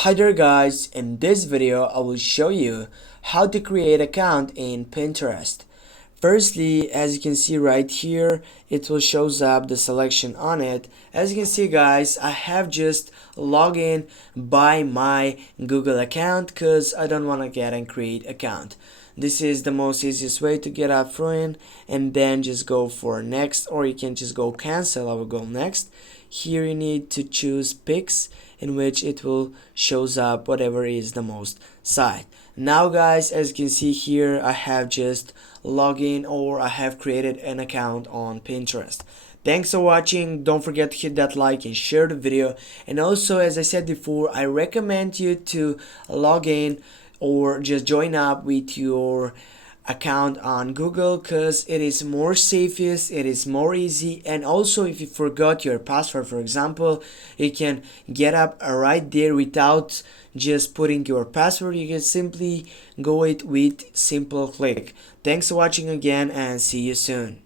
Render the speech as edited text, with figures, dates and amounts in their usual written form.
Hi there guys, in this video I will show you how to create account in Pinterest. Firstly, as you can see right here, it will shows up the selection on it. As you can see guys, I have just logged in by my Google account because I don't want to get and create account. This is the most easiest way to get out from, and then just go for next, or you can just go cancel. I will go next. Here you need to choose pics, in which it will shows up whatever is the most site. Now guys, as you can see here, I have just logged in, or I have created an account on Pinterest. Thanks for watching. Don't forget to hit that like and share the video. And also, as I said before, I recommend you to log in or just join up with your account on Google, because it is more safest, it is more easy, and also if you forgot your password, for example, you can get up right there without just putting your password. You can simply go it with simple click. Thanks for watching again, and see you soon.